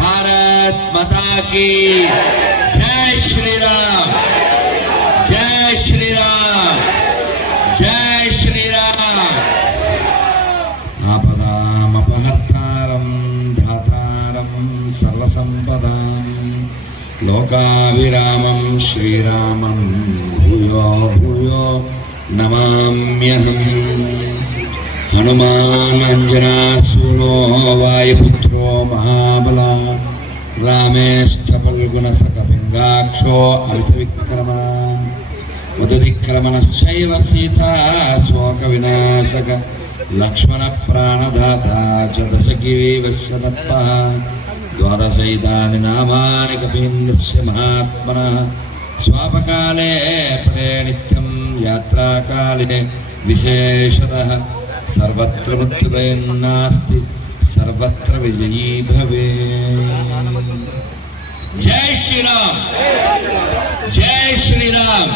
भारत माता की లోకావిరామం శ్రీరామం భూయో భూయో నమామ్యహం హనుమానంజనాశూనో వాయుపుత్రో మహాబల రామేష్టపల్గుణసకపింగాక్షో అవితవిక్రమ ఉదతిక్రమణశ్చైవ సీతా శోక వినాశక లక్ష్మణ ప్రాణదాత చ దశకివే ద్వాదశైతాని నామాని కపీంద్రస్య మహాత్మన. స్వాపకాలే పటే నిత్యం యాత్రాకాలే విశేషత. సర్వత్ర మృత్యుభయన్నాస్తి సర్వత్ర విజయీ భవే జై శ్రీరామ్! జై శ్రీరామ్!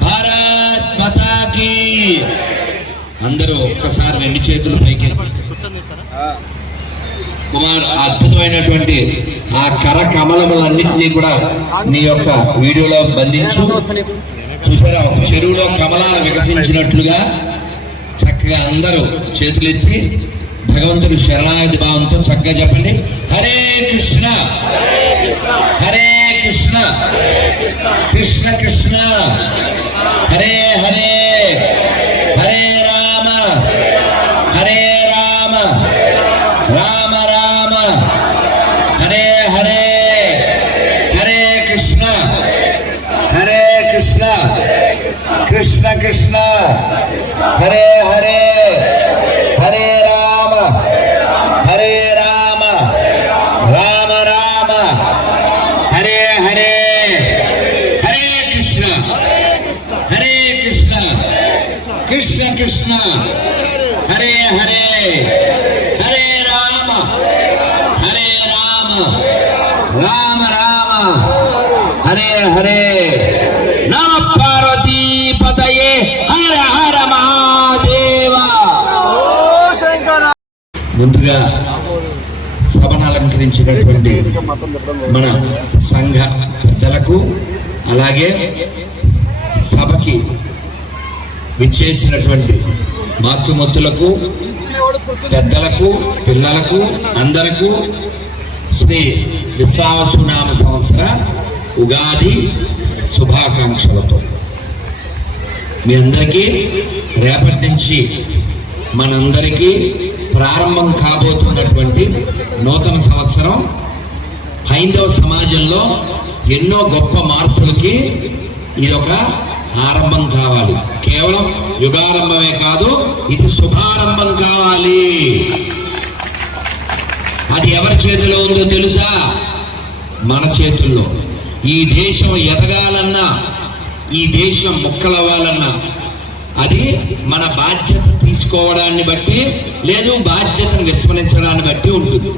భారత్ మతాకి అందరూ ఒక్కసారి రెండు చేతులు పైకి కుమార్ అద్భుతమైనటువంటి ఆ కర కమలములన్నింటినీ కూడా నీ యొక్క వీడియోలో బంధించు. చూసారా ఒక చెరువులో కమలాలు వికసించినట్లుగా చక్కగా అందరూ చేతులెత్తి భగవంతుడు శరణాగతి భావంతో చక్కగా చెప్పండి. హరే కృష్ణ! హరే కృష్ణ! కృష్ణ కృష్ణ! హరే హరే రామ హరే రామ రామ రామ హరే హరే హరే కృష్ణ హరే కృష్ణ కృష్ణ. హరే హరే. హరే రామ. హరే రామ. రామ రామ. హరే హరే. హరే కృష్ణ. హరే కృష్ణ. కృష్ణ కృష్ణ. హరే హరే. హరే రామ. హరే రామ. రామ రామ. హరే హరే. నమ పార్వతీ. ముందుగా సభను అలంకరించినటువంటి మన సంఘ పెద్దలకు అలాగే సభకి విచ్చేసినటువంటి మాతృమత్తులకు పెద్దలకు పిల్లలకు అందరకు శ్రీ విశ్వాసునామ సంవత్సర ఉగాది శుభాకాంక్షలతో. మీ అందరికీ రేపటి నుంచి మనందరికీ ప్రారంభం కాబోతున్నటువంటి నూతన సంవత్సరం హైందవ సమాజంలో ఎన్నో గొప్ప మార్పులకి ఇది ఒక ఆరంభం కావాలి. కేవలం యుగారంభమే కాదు ఇది శుభారంభం కావాలి. అది ఎవరి చేతిలో ఉందో తెలుసా? మన చేతుల్లో. ఈ దేశం ఎదగాలన్నా ఈ దేశం ముక్కలవ్వాలన్నా అది మన బాధ్యత తీసుకోవడాన్ని బట్టి లేదు బాధ్యతను విస్మరించడాన్ని బట్టి ఉంటుంది.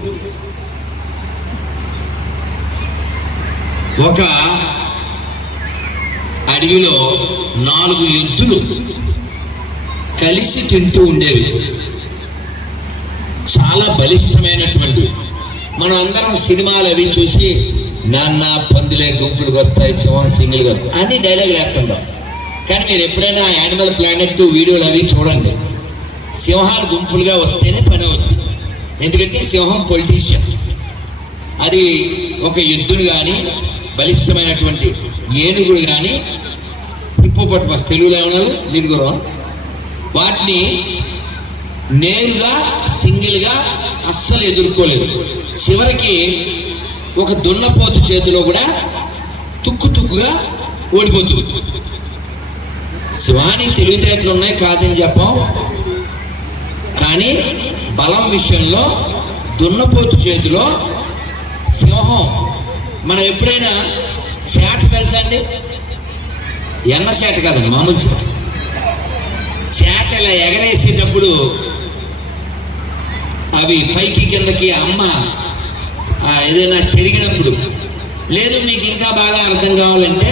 ఒక అడవిలో నాలుగు ఎద్దులు కలిసి తింటూ ఉండేవి. చాలా బలిష్టమైనటువంటి మనం అందరం సినిమాలు అవి చూసి నాన్న పందులే గుంపులకు వస్తాయి సింహం సింగిల్గా అని డైలాగ్ లేస్తుంటాం కానీ మీరు ఎప్పుడైనా యానిమల్ ప్లానెట్ వీడియోలు అవి చూడండి. సింహాలు గుంపులుగా వస్తేనే పని అవుతుంది ఎందుకంటే సింహం పొలిటీషియన్ అది ఒక ఎద్దును కానీ బలిష్టమైనటువంటి ఏనుగులు కానీ హిప్పోపటమస్ తెలుగులో ఏమన్నారు మీరు వాటిని నేరుగా సింగిల్గా అస్సలు ఎదుర్కోలేదు. చివరికి ఒక దున్నపోతు చేతిలో కూడా తుక్కు తుక్కుగా ఓడిపోతుంది. శివాని తెలివితేటలు ఉన్నాయి కాదని చెప్పాం. కానీ బలం విషయంలో దున్నపోతు చేతిలో సింహం. మనం ఎప్పుడైనా చేట తెలుసా అండి? ఎన్న చేట కాదండి మామూలు చేట. చేట ఇలా ఎగరేసేటప్పుడు అవి పైకి కిందకి అమ్మ ఏదైనా చెరిగినప్పుడు. లేదు మీకు ఇంకా బాగా అర్థం కావాలంటే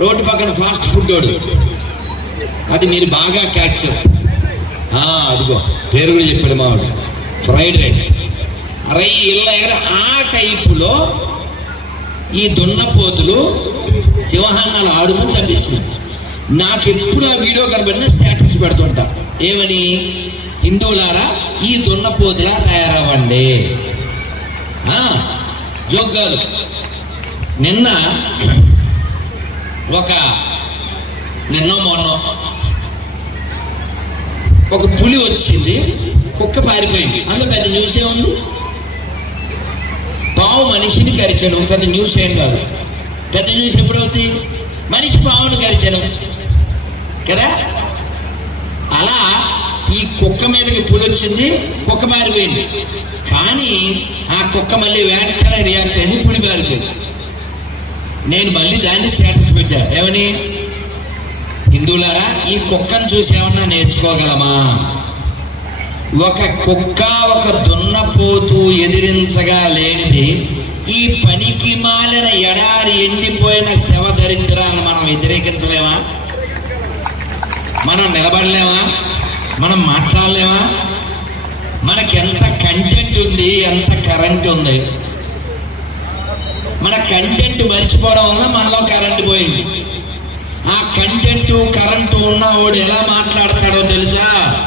రోడ్డు పక్కన ఫాస్ట్ ఫుడ్ వాడు. అది మీరు బాగా క్యాచ్ చేస్తారు అదిగో పేరు కూడా చెప్పాడు మావాడు ఫ్రైడ్ రైస్. అరే ఇళ్ళ ఆ టైపులో ఈ దున్నపోతులు సింహాన్నాలు ఆడుకుని చంపించింది నాకు ఎప్పుడు ఆ వీడియో కనబడిన స్టేటస్ పెడుతుంటా. ఏమని? హిందువులారా ఈ దున్నపోతులా తయారవ్వండి. జోగ్గాలు జోక్ కాదు. నిన్న ఒక నిన్న మొన్న ఒక పులి వచ్చింది కుక్క పారిపోయింది. అందులో పెద్ద న్యూస్ ఏముంది? పావు మనిషిని కరిచడం పెద్ద న్యూస్ ఏం కాదు. పెద్ద న్యూస్ ఎప్పుడవుతుంది మనిషి పావును కరిచడం కదా? అలా ఈ కుక్క మీదకి పులి వచ్చింది కుక్క మారిపోయింది కానీ ఆ కుక్క మళ్ళీ వెంటనే రియాక్ట్ అయింది పులి పారిపోయింది. నేను మళ్ళీ దాన్ని స్టేటస్ పెట్టా. ఏమని? హిందువులారా ఈ కుక్కను చూసి ఏమన్నా నేర్చుకోగలమా? ఒక కుక్క ఒక దున్నపోతు ఎదిరించగా లేనిది ఈ పనికి మాలిన ఎడారి ఎండిపోయిన శవ దరిద్రాలను మనం వ్యతిరేకించలేమా? మనం నిలబడలేమా? మనం మాట్లాడలేమా? మనకి ఎంత కంటెంట్ ఉంది ఎంత కరెంట్ ఉంది? మన కంటెంట్ చచ్చిపోవడం వల్ల మనలో కరెంట్ పోయింది. ఆ కంటెంట్ కరెంటు ఉన్నవాడు ఎలా మాట్లాడతాడో తెలుసా?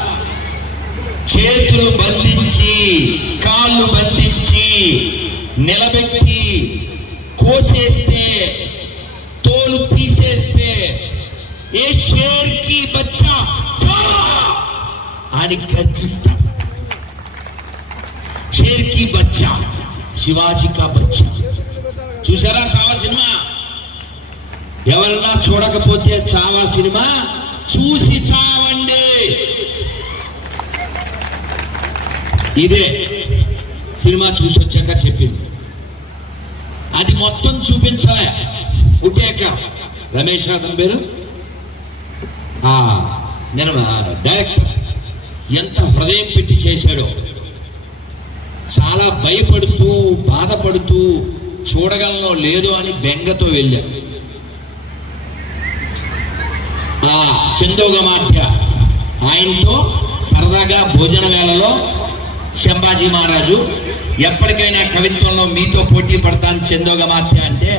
చేతులు బంధించి కాళ్ళు బంధించి నిలబెట్టి కోసేస్తే తోలు తీసేస్తే ఏ షేర్కి బచ్చా? అని గర్జిస్తాడు. షేర్కి బచ్చా శివాజీ కా బచ్చా. చూసారా చావా సినిమా? ఎవరన్నా చూడకపోతే చావా సినిమా? చూసి చావండి. ఇదే సినిమా చూసి వచ్చాక చెప్పింది. అది మొత్తం చూపించలే. ఉటేక రమేష్ అతని పేరు? నేను డైరెక్టర్. ఎంత హృదయం పెట్టి చేశాడో. చాలా భయపడుతూ బాధపడుతూ చూడగలను లేదు అని బెంగతో వెళ్ళాను ఆ చందోగమాఠ్య ఆయనతో సరదాగా భోజన వేళలో శంభాజీ మహారాజు ఎప్పటికైనా కవిత్వంలో మీతో పోటీ పడతాను చందోగమాధ్య అంటే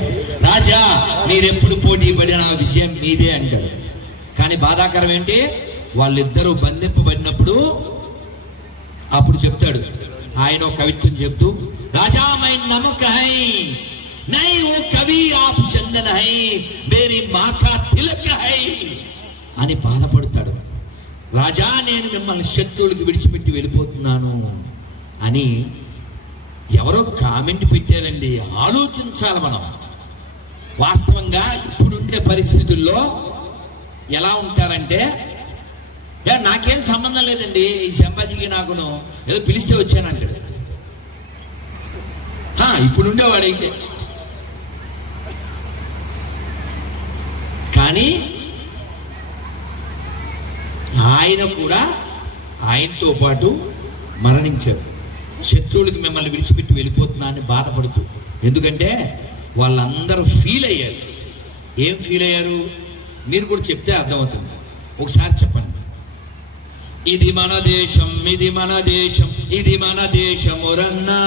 రాజా మీరెప్పుడు పోటీ పడిన విషయం మీదే అంటాడు. కానీ బాధాకరం ఏంటి? వాళ్ళిద్దరూ బంధింపబడినప్పుడు అప్పుడు చెప్తాడు. ఆయన కవిత్వం చెప్తూ రాజా మై है। హై నై ఓ కవి चंदन है। मेरी माँ మాకా తిలక హై అని బాధపడతాడు. రాజా నేను మిమ్మల్ని శత్రువులకు విడిచిపెట్టి వెళ్ళిపోతున్నాను అని ఎవరో కామెంట్ పెట్టారండి. ఆలోచించాలి మనం. వాస్తవంగా ఇప్పుడుండే పరిస్థితుల్లో ఎలా ఉంటారంటే "ఏ, నాకేం సంబంధం లేదండి. ఈ సంపాదికి నాకును ఏదో పిలిస్తే వచ్చానంటాడు. ఇప్పుడు ఉండేవాడైతే కానీ ఆయన కూడా ఆయనతో పాటు మరణించారు. శత్రువులకు మిమ్మల్ని విడిచిపెట్టి వెళ్ళిపోతున్నా అని బాధపడుతూ. ఎందుకంటే వాళ్ళందరూ ఫీల్ అయ్యారు. ఏం ఫీల్ అయ్యారు? మీరు కూడా చెప్తే అర్థమవుతుంది. ఒకసారి చెప్పండి. ఇది మన దేశం ఇది మన దేశం ఇది మన దేశమురన్నా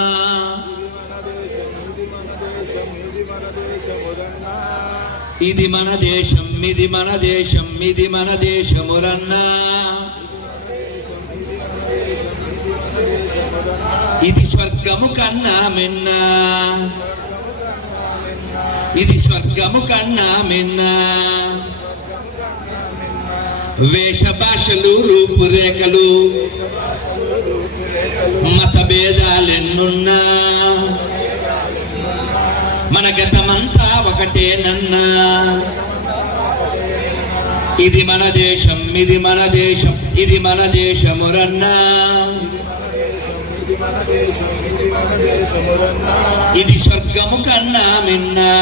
ఇది మన దేశం ఇది మన దేశం ఇది మన దేశమురన్నా ఇది స్వర్గము కన్నా మిన్నా. ఇది స్వర్గము కన్నా మిన్నా. వేష భాషలు రూపురేఖలు మత భేదాలెన్నున్నా మన గతమంతా ఒకటేనన్నా ఇది మన దేశం ఇది మన దేశం ఇది మన దేశమురన్నా. ఇది స్వర్గము కన్నా మిన్నా.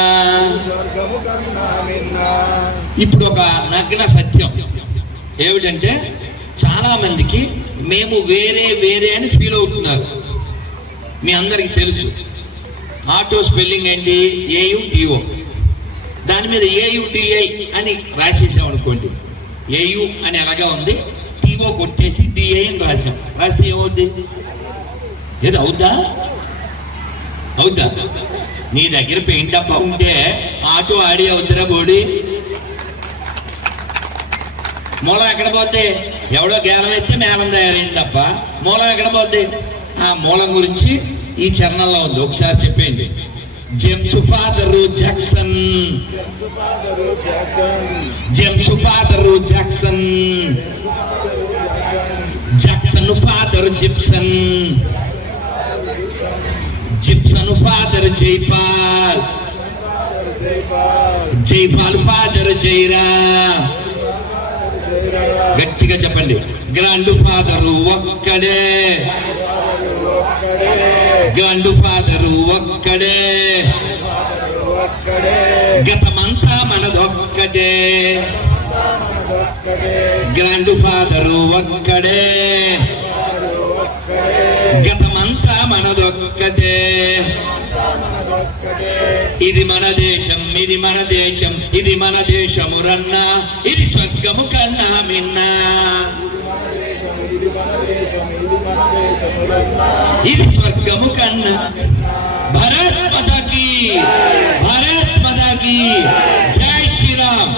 ఇప్పుడు ఒక నగ్న సత్యం. ఏమిటంటే చాలా మందికి మేము వేరే వేరే అని ఫీల్ అవుతున్నారు. మీ అందరికి తెలుసు. ఆటో స్పెల్లింగ్ ఏంటి ఏయు టీఓ దాని మీద ఏయుడిఐ అని రాసేసాం అనుకోండి. ఏయు అని ఎలాగా ఉంది? టీఓ కొట్టేసి డిఐ అని రాసాం. రాస్తే ఏమవుద్ది? ఏది అవుద్దా? అవుద్దా? నీ దగ్గర పెయింట్ డబ్బా ఉంటే ఆటో ఆడి అవుతురా బోడి. మూలం ఎక్కడ పోతే ఎవడో గేలం ఎత్తే మేళం తయారైంది తప్ప. మూలం ఎక్కడ పోతే ఆ మూలం గురించి ఈ చరణంలో ఉంది. ఒకసారి చెప్పేయండి. James father Jackson James father Jackson Jackson father Jipson Jipson father Jaipal Jaipal father Jaira గట్టిగా చెప్పండి. గ్రాండ్ ఫాదరు ఒక్కడే. గ్రాండ్ ఫాదరు ఒక్కడే. గతమంతా మనదొక్కడే గ్రాండ్ ఫాదరు ఒక్కడే. గతమంతా మనదొక్కటే. ఇది మన దేశం ఇది మన దేశం ఇది మన దేశము రన్నా ఇది స్వర్గము కన్నా మిన్నా. ఇది స్వర్గము కన్న. భరత్ పదకి భరత్ పదకి జై శ్రీరామ్.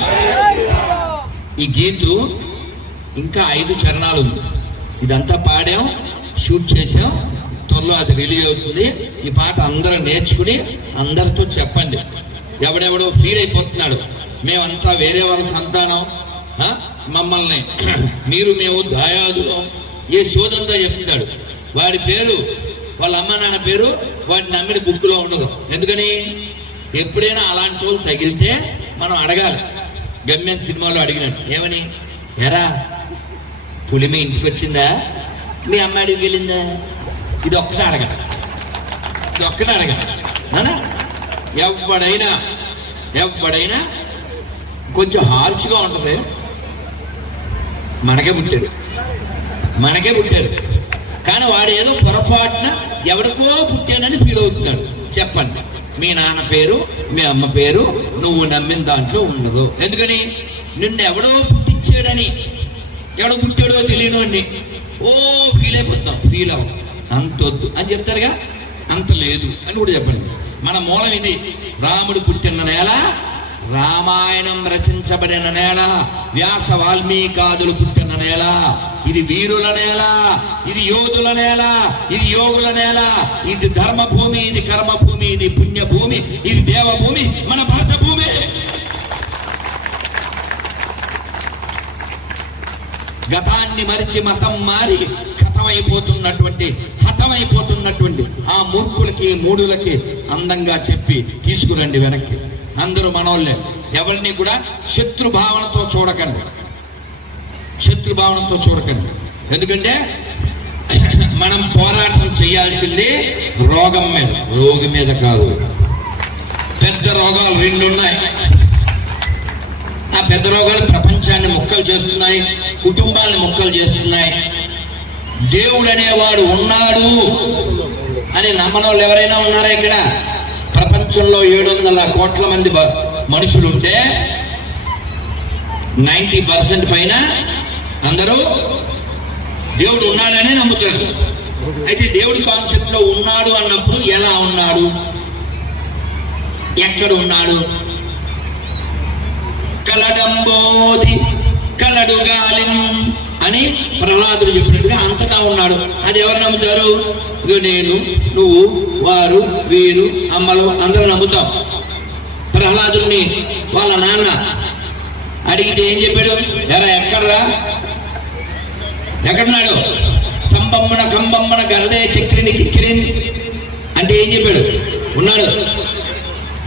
ఈ గీతు ఇంకా ఐదు చరణాలు ఉంది. ఇదంతా పాడాం షూట్ చేసాం త్వరలో అది రిలీజ్ అవుతుంది. ఈ పాట అందరూ నేర్చుకుని అందరితో చెప్పండి. ఎవడెవడో ఫీల్ అయిపోతున్నాడు. మేమంతా వేరే వాళ్ళ సంతానం. మమ్మల్ని. మీరు మేము దాయాదులం. ఏ సోదంతా చెప్తున్నాడు? వాడి పేరు వాళ్ళ అమ్మ నాన్న పేరు వాడి నమ్మిన బుక్లో ఉండదు. ఎందుకని? ఎప్పుడైనా అలాంటి వాళ్ళు తగిలితే మనం అడగాలి. గమ్యం సినిమాలో అడిగినాడు. ఏమని? ఎరా పులి మీ ఇంటికి వచ్చిందా? మీ అమ్మ అడిగి వెళ్ళిందా? ఇది ఒక్కటే అడగదు ఇది ఒక్కటే అడగదు నానా ఎవడైనా ఎవడైనా కొంచెం హార్ష్గా ఉంటుంది. మనకే పుట్టాడు. మనకే పుట్టారు. కానీ వాడు ఏదో పొరపాటున ఎవడికో పుట్టానని ఫీల్ అవుతున్నాడు. చెప్పండి. మీ నాన్న పేరు మీ అమ్మ పేరు నువ్వు నమ్మిన దాంట్లో ఉండదు. ఎందుకని? నిన్ను ఎవడో పుట్టించాడని. ఎవడో పుట్టాడో తెలియని ఓ ఫీల్ అయిపోతాం. ఫీల్ అవ్వం. అంత వద్దు. అని చెప్తారుగా? అంత లేదు. అని కూడా చెప్పండి. మన మూలం ఇది. రాముడు పుట్టిన నేల రామాయణం రచించబడిన నేల వ్యాస వాల్మీకాదులు పుట్టిన నేల ఇది వీరుల నేల ఇది యోధుల నేల ఇది యోగుల నేల ఇది ధర్మభూమి ఇది కర్మభూమి ఇది పుణ్యభూమి ఇది దేవభూమి మన భారత భూమి గతాన్ని మరిచి మతం మారి హతమైపోతున్నటువంటి హతమైపోతున్నటువంటి ఆ మూర్ఖులకి మూడులకి అందంగా చెప్పి తీసుకురండి వెనక్కి. అందరూ మనోళ్ళే. ఎవరిని కూడా శత్రు భావనతో చూడకండి. శత్రు భావనతో చూడకండి. ఎందుకంటే మనం పోరాటం చేయాల్సింది రోగం మీద రోగి మీద కాదు. పెద్ద రోగాలు రెండు ఉన్నాయి ఆ పెద్ద రోగాలు ప్రపంచాన్ని ముక్కలు చేస్తున్నాయి కుటుంబాలను ముక్కలు చేస్తున్నాయి. దేవుడు అనేవాడు ఉన్నాడు అని నమ్మని ఎవరైనా ఉన్నారా ఇక్కడ? ప్రపంచంలో ఏడు వందల కోట్ల మంది మనుషులుంటే నైంటీ పర్సెంట్ పైన అందరూ దేవుడు ఉన్నాడనే నమ్ముతారు. అయితే దేవుడి కాన్సెప్ట్లో ఉన్నాడు అన్నప్పుడు ఎలా ఉన్నాడు? ఎక్కడ ఉన్నాడు? కలడంబోది కలడు గాలిం అని ప్రహ్లాదుడు చెప్పినట్టుగా అంతటా ఉన్నాడు. అది ఎవరు నమ్ముతారు? నేను నువ్వు వారు వీరు అమ్మలు అందరూ నమ్ముతాం. ప్రహ్లాదుడిని వాళ్ళ నాన్న అడిగితే ఏం చెప్పాడు? ఎరా ఎక్కడరా? ఎక్కడున్నాడు స్తంభమ్మన కంబమ్మన గరదే చక్రిని కిక్కిరిని అంటే ఏం చెప్పాడు? ఉన్నాడు.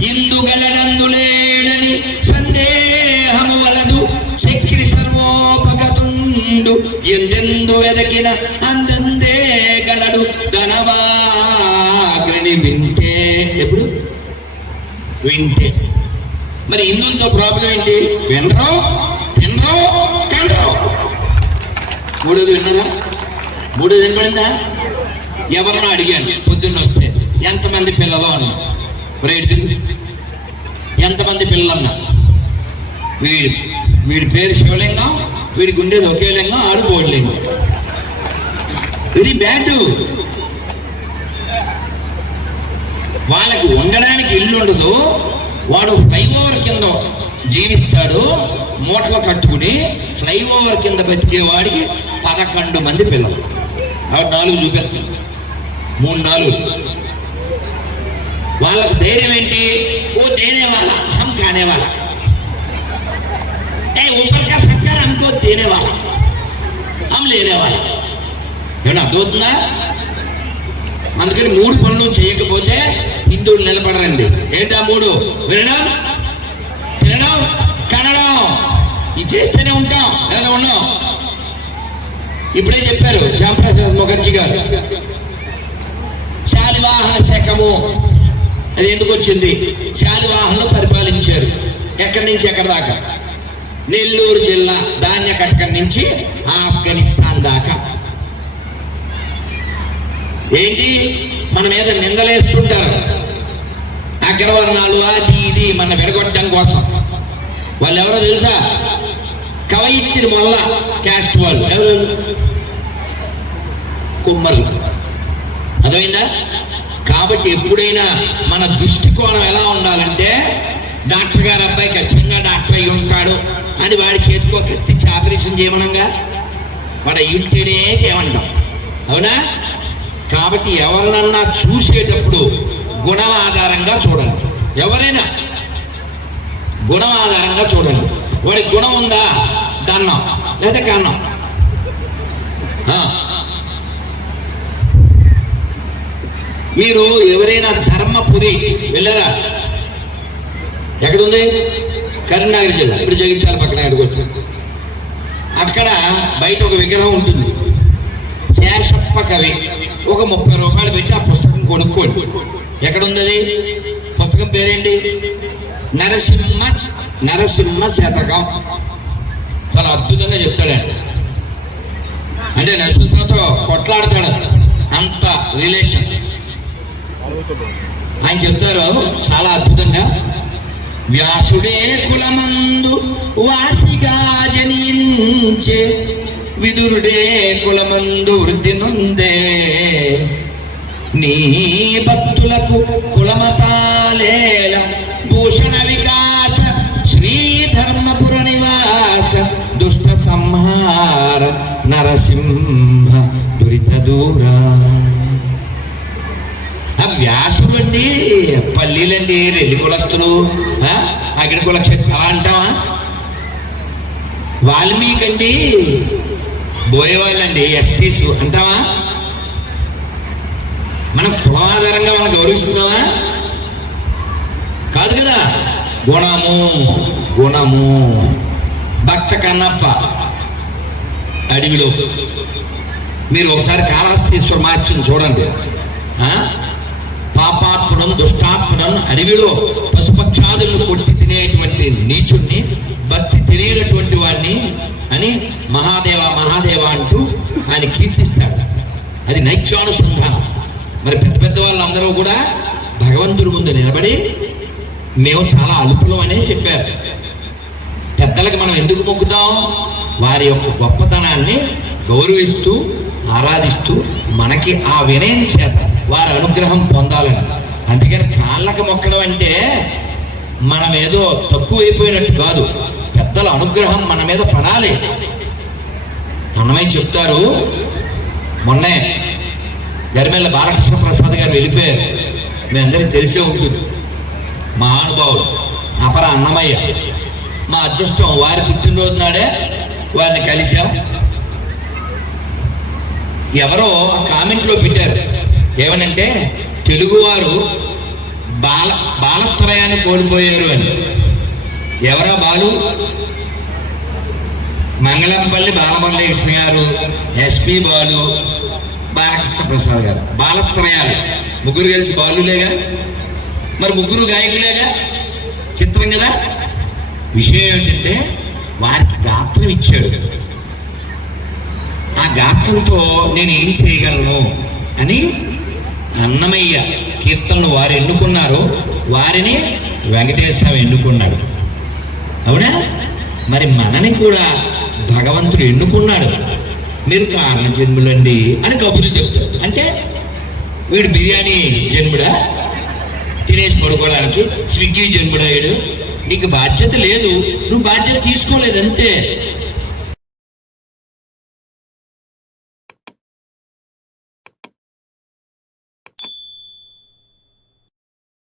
ఇందుగలనందులేడని సందేహము వలదు చక్రి సర్వోపగతుండు. ఎందెందు వెదకిన అందందే గలడు ధనవాగ్రిని వింటే. ఎప్పుడు? వింటే. మరి ఇందులతో ప్రాబ్లం ఏంటి? వినరు తినరు కండరు మూడోది విన్నరా మూడోది వినబడిందా ఎవరినో అడిగాను పొద్దున్న వస్తే. ఎంతమంది పిల్లలు అన్నా రేటు ఎంతమంది పిల్లలు అన్నా వీడి వీడి పేరు శివలింగం వీడికి ఉండేది ఒకే లింగం ఆడు బోడి లింగం. వెరీ బ్యాడ్ వాళ్ళకి ఉండడానికి ఇల్లు ఉండదు. వాడు ఫ్లైఓవర్ కింద జీవిస్తాడు. మూటలు కట్టుకుని ఫ్లైఓవర్ కింద బతికే వాడికి పదకొండు మంది పిల్లలు ఆవిడ నాలుగు చూపెడతాను మూడు నాలుగు వాళ్ళకు ధైర్యం ఏంటి ఓ దేనే వాళ్ళ హం కానే వాళ్ళ ఏ ऊपर का सफर हमको देने वाला हम लेने वाला ఏమన్నా అర్థమవుతుందా అందుకని మూడు పనులు చేయకపోతే హిందువులు నిలబడరండి ఏంటా మూడు వినడం తినడం కనడం ఇది చేస్తూనే ఉంటాం లేదా ఉన్నాం ఇప్పుడే చెప్పారు శ్యాంప్రసాద్ ముఖర్జీ గారు. శాలివాహన శకము. అది ఎందుకు వచ్చింది? శాలివాహనలు పరిపాలించారు. ఎక్కడి నుంచి? ఎక్కడి దాకా? నెల్లూరు జిల్లా ధాన్య కటకం నుంచి ఆఫ్ఘనిస్తాన్ దాకా. ఏంటి? మన మీద నిందలేస్తుంటారు. అగ్రవర్ణాలు అది ఇది మన విడగొట్టడం కోసం. వాళ్ళు ఎవరో తెలుసా? కవయిత్తిని మొల్ల క్యాస్ట్ వాళ్ళు. ఎవరు? కుమ్మరు. అర్థమైందా? కాబట్టి ఎప్పుడైనా మన దృష్టికోణం ఎలా ఉండాలంటే డాక్టర్ గారి అబ్బాయి ఖచ్చితంగా డాక్టర్ అయి ఉంటాడు అని వాడి చేతికో కత్తిచ్చి ఆపరేషన్ చేయమనంగా? వాడు ఇంటినే చేయమంటాం. అవునా? కాబట్టి ఎవరినన్నా చూసేటప్పుడు గుణం ఆధారంగా చూడండి. ఎవరైనా గుణం ఆధారంగా చూడండి. వాడి గుణం ఉందా? దన్నం లేదా కన్నం మీరు ఎవరైనా ధర్మపురి వెళ్ళారా? ఎక్కడుంది? కరీంనగర్ జిల్లా. ఇప్పుడు జగిత్యాల పక్కన అడుగుతుంది అక్కడ బయట ఒక విగ్రహం ఉంటుంది. శేషప్ప కవి. ఒక ముప్పై రూపాయలు పెట్టి ఆ పుస్తకం కొనుక్కోండి. ఎక్కడుంది అది? పుస్తకం పేరేంటి? నరసింహ నరసింహ శతకం. చాలా అద్భుతంగా చెప్తాడండి అంటే నరసింహతో కొట్లాడతాడు. అంత రిలేషన్ ఆయన చెప్తారు చాలా అద్భుతంగా. వ్యాసుడే కులమందు వాసిగా జనించే విదురుడే కులమందు వృద్ధి నుందే. నీ భక్తులకు కులమతాలేల భూషణ సంహార నరసింహ దురిత దూరా. ఆ వ్యాసుడు అండి పల్లీలండి రెడ్డి కులస్తులు అగ్ని కులక్షేత్ర అలా అంటావా? వాల్మీకి అండి బోయేవాళ్ళండి ఎస్టీస్ అంటావా? మనం కులాధారంగా మనం గౌరవిస్తున్నావా? కాదు కదా? గుణము గుణము. భక్త కన్నప్ప అడవిలో. మీరు ఒకసారి కాళహస్తీశ్వర మహత్యం చూడండి. పాపాత్ముడం దుష్టాత్ముడం అడవిలో పశుపక్షాదులను కొట్టి తినేటువంటి నీచుణ్ణి భక్తి తెలియనటువంటి వాడిని అని మహాదేవ మహాదేవ అంటూ ఆయన కీర్తిస్తాడు. అది నైత్యానుసంధానం. మరి పెద్ద పెద్ద వాళ్ళందరూ కూడా భగవంతుడి ముందు నిలబడి మేము చాలా అలుపులం అనే చెప్పారు. పెద్దలకు మనం ఎందుకు మొక్కుతాం? వారి యొక్క గొప్పతనాన్ని గౌరవిస్తూ ఆరాధిస్తూ మనకి ఆ వినయం చేత వారి అనుగ్రహం పొందాలని. అందుకని కాళ్ళకి మొక్కడం అంటే మనం ఏదో తక్కువైపోయినట్టు కాదు. పెద్దల అనుగ్రహం మన మీద పడాలి. అన్నమయ్య చెప్తారు మొన్నే గరిమెల్ల బాలకృష్ణ ప్రసాద్ గారు వెళ్ళిపోయారు. మీ అందరికీ తెలిసే ఉంటుంది. మహానుభావుడు అపర అన్నమయ్య. మా అదృష్టం వారి పుట్టినరోజు నాడే వారిని కలిశాం. ఎవరో ఆ కామెంట్లో పెట్టారు. ఏమనంటే తెలుగువారు బాల బాలత్రయాన్ని కోల్పోయారు అని. ఎవరా బాలు? మంగళంపల్లి బాలమురళీకృష్ణ గారు ఎస్పి బాలు బాలకృష్ణ ప్రసాద్ గారు. బాలత్రయాలు. ముగ్గురు కలిసి బాలులేగా? మరి ముగ్గురు గాయకులేగా? చిత్రం కదా? విషయం ఏంటంటే వారికి గాత్రం ఇచ్చాడు. ఆ గాత్రంతో నేను ఏం చేయగలను అని అన్నమయ్య కీర్తనలు వారు ఎన్నుకున్నారు. వారిని వెంకటేశ్వరం ఎన్నుకున్నాడు. అవునా? మరి మనని కూడా భగవంతుడు ఎన్నుకున్నాడు. మీరు కారణ జన్ములండి అని కబుర్లు చెప్తాడు అంటే వీడు బిర్యానీ జన్ముడా? తినేసి పడుకోవడానికి స్విగ్గీ జన్ముడా వీడు? నీకు బాధ్యత లేదు నువ్వు బాధ్యత తీసుకోలేదు అంతే